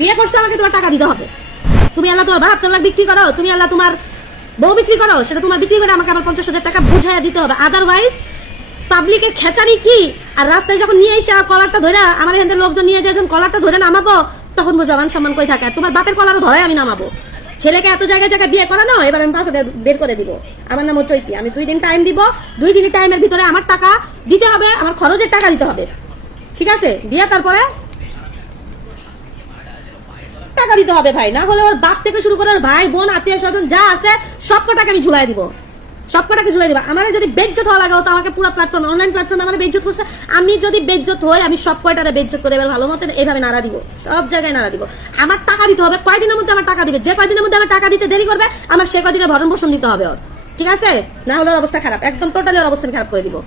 বিয়ে করছো আমাকে তোমার টাকা দিতে হবে। তুমি আল্লাহ তোমার 72 লাখ বিক্রি করো, তুমি আল্লাহ তোমার বউ বিক্রি করো, সেটা তোমার বিক্রি করে আমাকে আবার 50,000 টাকা বুঝাইয়া দিতে হবে। আদারওয়াইজ পাবলিকের খেচারি কি, আর রাস্তায় যখন নিয়ে এসে কলারটা ধরে আমার এখান থেকে লোকজন নিয়ে যায়, যখন কলারটা ধরে নামাবো তখন বুঝো মান সম্মান করে থাকে। আর তোমার বাপের কলারও ধরে আমি নামাবো। ছেলেকে এত জায়গায় জায়গায় বিয়ে করানো, এবার আমি 5,000 বের করে দিব। আমার নাম চৈতি, আমি 2 দিন টাইম দিব, 2 দিনের টাইমের ভিতরে আমার টাকা দিতে হবে, আমার খরচের টাকা দিতে হবে, ঠিক আছে? দিয়ে তারপরে টাকা দিতে হবে ভাই, না হলে ওর বাপ থেকে শুরু করে ওর ভাই বোন আত্মীয় স্বজন যা আছে সব কটাকে আমি ঝুলাই দিব, সব কটাকে ঝুলাই দিব। আমার যদি বেজ্জত হওয়া লাগে, তো আমাকে পুরো প্ল্যাটফর্ম অনলাইন প্ল্যাটফর্মে আমার বেজ্জত করছে, আমি যদি বেজ্জত হই আমি সব কয়টারে বেজ্জত করে এবার ভালো মতো এইভাবে নাড়া দিব, সব জায়গায় নাড়া দিব। আমার টাকা দিতে হবে, কয়দিনের মধ্যে আমার টাকা দিবে, যে কয়দিনের মধ্যে আমার টাকা দিতে দেরি করবে আমার সে কয়দিনে ভরণ পোষণ দিতে হবে ওর, ঠিক আছে? না হলে ওর অবস্থা খারাপ, একদম টোটালি ওর অবস্থা খারাপ করে দিব।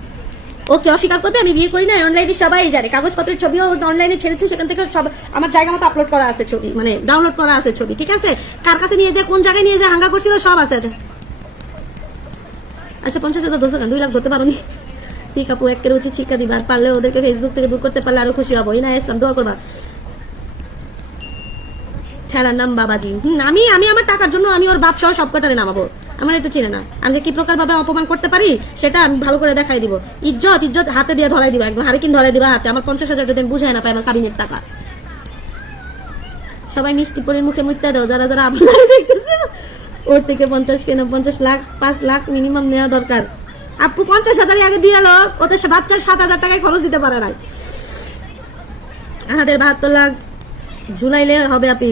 ওকে অস্বীকার করবে আমি বিয়ে করি না, অনলাইনে সবাই জানে, কাগজপত্রের ছবিও অনলাইনে ছেড়েছে, সেখান থেকে সব আমার জায়গা মতো আপলোড করা আছে ছবি, মানে ডাউনলোড করা আছে ছবি, ঠিক আছে? কার কাছে নিয়ে যায়, কোন জায়গায় নিয়ে যায়, হাঙ্গা করছিল সব আছে। আচ্ছা 50,000 ধরছো কেন? 2 লাখ ধরতে পারো নি? ঠিক আপু, একের উচিত শিক্ষা দিবা, আর পারলে ওদেরকে ফেসবুক থেকে দূর করতে পারলে আরো খুশি হবো। না ইসলাম দোয়া করবা। ঠেলার নাম বাবাজি। আমি আমার টাকার জন্য আমি ওর বাপ সহ সব কটারে নামাবো। আমার এটা চিনে না, আমি যে কি প্রকার ভাবে অপমান করতে পারি সেটা আমি ভালো করে দেখাই দিব। ইজ্জত ইজ্জত হাতে দিয়ে ধরাই দিবা, একদম হারিকিন ধরাই দিবা হাতে। আমার 50,000 যদি বুঝাই না পাই আমার কাবিনের টাকা। সবাই মিষ্টি পরির মুখে মুইতা দাও, যারা যারা আপনারা দেখতেছে। ওর থেকে 50 কেন 50 লাখ 5 লাখ মিনিমাম নেওয়া দরকার। আপু 50,000 আগে দিয়ে এলো, ওদের বাচ্চার 7,000 টাকায় খরচ দিতে পারে না। আমাদের 72 লাখ ঝুলাইলে হবে আপনি।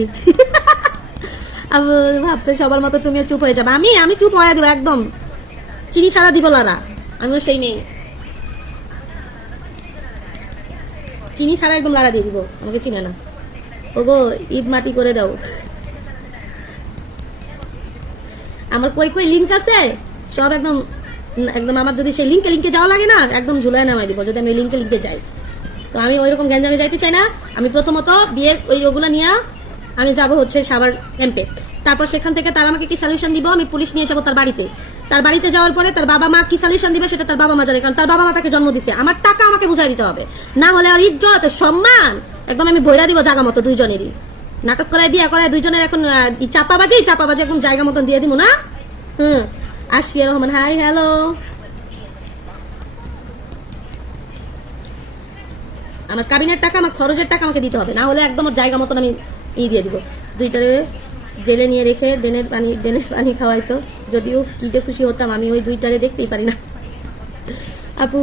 ভাবছে সবার মতো তুমিও চুপ হয়ে যাবে। আমি চুপ হয়ে দেবো একদম, চিনি ছাড়া দিব লারা। আমিও সেই মেয়ে, চিনি ছাড়া একদম লারা দিয়ে দিব, আমাকে চিনে না। ওগো ঈদ মাটি করে দাও। আমার কই কই লিঙ্ক আছে সব একদম একদম, আমার যদি সেই লিঙ্কে যাওয়া লাগে না একদম ঝুলায় নামাই দিব, যদি আমি ওই লিঙ্কে যাই। তো আমি ওইরকম গ্যাঞ্জামে যাইতে চাই না। আমি প্রথমত বিয়ের ওই ওগুলো নিয়ে আমি যাবো হচ্ছে সাভার ক্যাম্পে, তারপর সেখান থেকে তারা আমাকে কি সলিউশন দিব, আমি পুলিশ নিয়ে যাবো তার বাড়িতে। তার বাড়িতে যাওয়ার পরে তার বাবা মা কি সলিউশন দিবে সেটা তার বাবা মা জানে, কারণ তার বাবা মা তাকে জন্ম দিছে। আমার টাকা আমাকে বুঝাই দিতে হবে, না হলে আর ইজ্জত সম্মান একদম আমি ভৈরা দিব জায়গা মতো। দুইজনেরই নাটক করায় বিয়ে করায় দুইজনের এখন চাপাবাজি এখন জায়গা মতন দিয়ে দিব না। Ashfia Rahman hi hello. আমার কাবিনের টাকা আমার খরচের টাকা আমাকে দিতে হবে, না হলে একদম ওর জায়গা মতন আমি দিয়ে দিব। দুইটারে জেলে নিয়ে রেখে ডেনের পানি খাওয়াইতো, যদিও কি যে খুশি হতাম। আমি ওই দুইটারে দেখতেই পারি না। আপু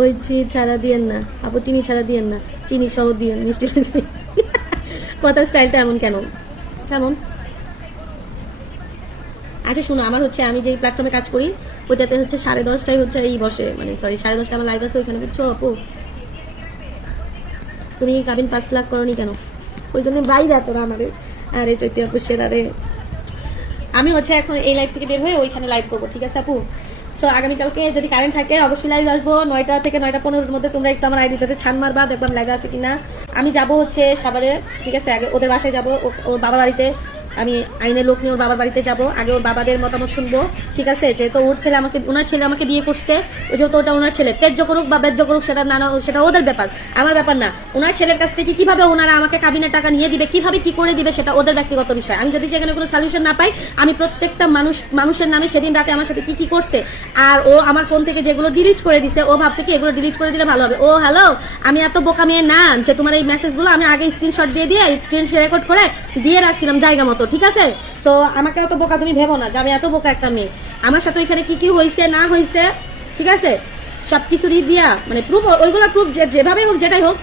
ওই ছাড়া দিয়েন না, আপু চিনি ছাড়া দিয়েন না, চিনি সহ দিয়েন মিষ্টি। কথার স্টাইলটা এমন কেন কেমন? আচ্ছা শুনো, আমার হচ্ছে আমি যে প্ল্যাটফর্মে কাজ করি ওইটাতে হচ্ছে 10:30টায় হচ্ছে এই বসে, মানে সরি 10:30 আমার লাইভ আছে ওইখানে, বুঝছো আপু? তুমি কাবিন 5 লাখ করনি কেন? ওই জন্য বাইরে তোরা আমাদের। আরে চৈতি আপু সেরারে, আমি হচ্ছে এখন এই লাইভ থেকে বের হয়ে ওইখানে লাইভ করবো, ঠিক আছে আপু? সো আগামীকালকে যদি কারেন্ট থাকে অবশ্যই লাইভ আসবো 9টা থেকে 9:15-এর মধ্যে। তোমরা একটু আমার আইডিটাতে ছান মারবা, দেখবাম লাগা আছে কিনা। আমি যাবো হচ্ছে সাভারে, ঠিক আছে? আগে ওদের বাসায় যাবো, ওর বাবার বাড়িতে। আমি আইনের লোক নিয়ে ওর বাবার বাড়িতে যাবো, আগে ওর বাবাদের মতামত শুনবো, ঠিক আছে? যেহেতু ওনার ছেলে আমাকে বিয়ে করছে, যেহেতু ওটা ওনার ছেলে, ত্যায্য করুক বা ব্যায্য করুক সেটা ওদের ব্যাপার, আমার ব্যাপার না। ওনার ছেলের কাছ থেকে কিভাবে ওনারা আমাকে কাবিনের টাকা নিয়ে দিবে, কিভাবে কি করে দিবে সেটা ওদের ব্যক্তিগত বিষয়। আমি যদি সেখানে কোনো সলিউশন না পাই, আমি প্রত্যেকটা মানুষের নামে সেদিন রাতে আমার সাথে কি করছে আর ও আমার ফোন থেকে যেগুলো ডিলিট করে দিছে, ও ভাবছে কি এগুলো ডিলিট করে দিলে ভালো হবে। ও হ্যালো, আমি এত বোকা মেয়ে না যে তোমার এই মেসেজগুলো আমি আগে স্ক্রিনশট দিয়ে স্ক্রিন রেকর্ড করে দিয়ে রাখছিলাম জায়গা মতো, ঠিক আছে? সো আমাকে এত বোকা তুমি ভেবো না যে আমি এত বোকা একটা মেয়ে। আমার সাথে ওইখানে কি হয়েছে না হয়েছে, ঠিক আছে? সবকিছু দিয়া মানে প্রুফ, ওইগুলো প্রুফ যেভাবে হোক যেটাই হোক